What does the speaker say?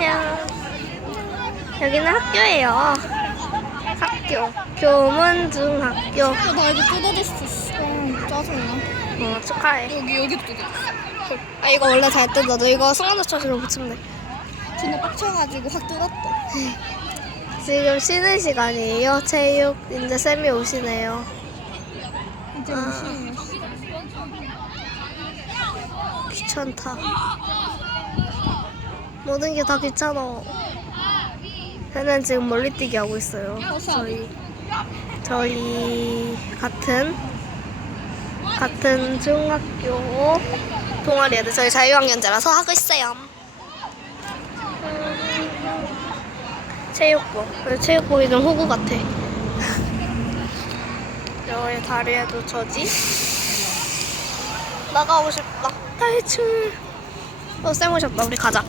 안녕. 여기는 학교예요. 학교. 교문중학교. 나 이거 뜯어졌어. 짜증나. 축하해. 여기 뜯어졌어. 아, 이거 원래 잘 뜯어도 이거 승원호초식으로 붙이면 돼. 진짜 빡쳐가지고 확 뜯었다. 지금 쉬는 시간이에요. 체육. 이제 쌤이 오시네요. 이제 아. 무슨 귀찮다. 모든 게 다 귀찮아. 쟤는 지금 멀리뛰기 하고 있어요. 저희 같은 중학교 동아리 애들 저희 자유학년제라서 하고 있어요. 체육복. 체육복이 좀 호구 같아. 여기 다리에도 저지? 나가고 싶다. 탈출. 쌤 오셨다. 우리 가자.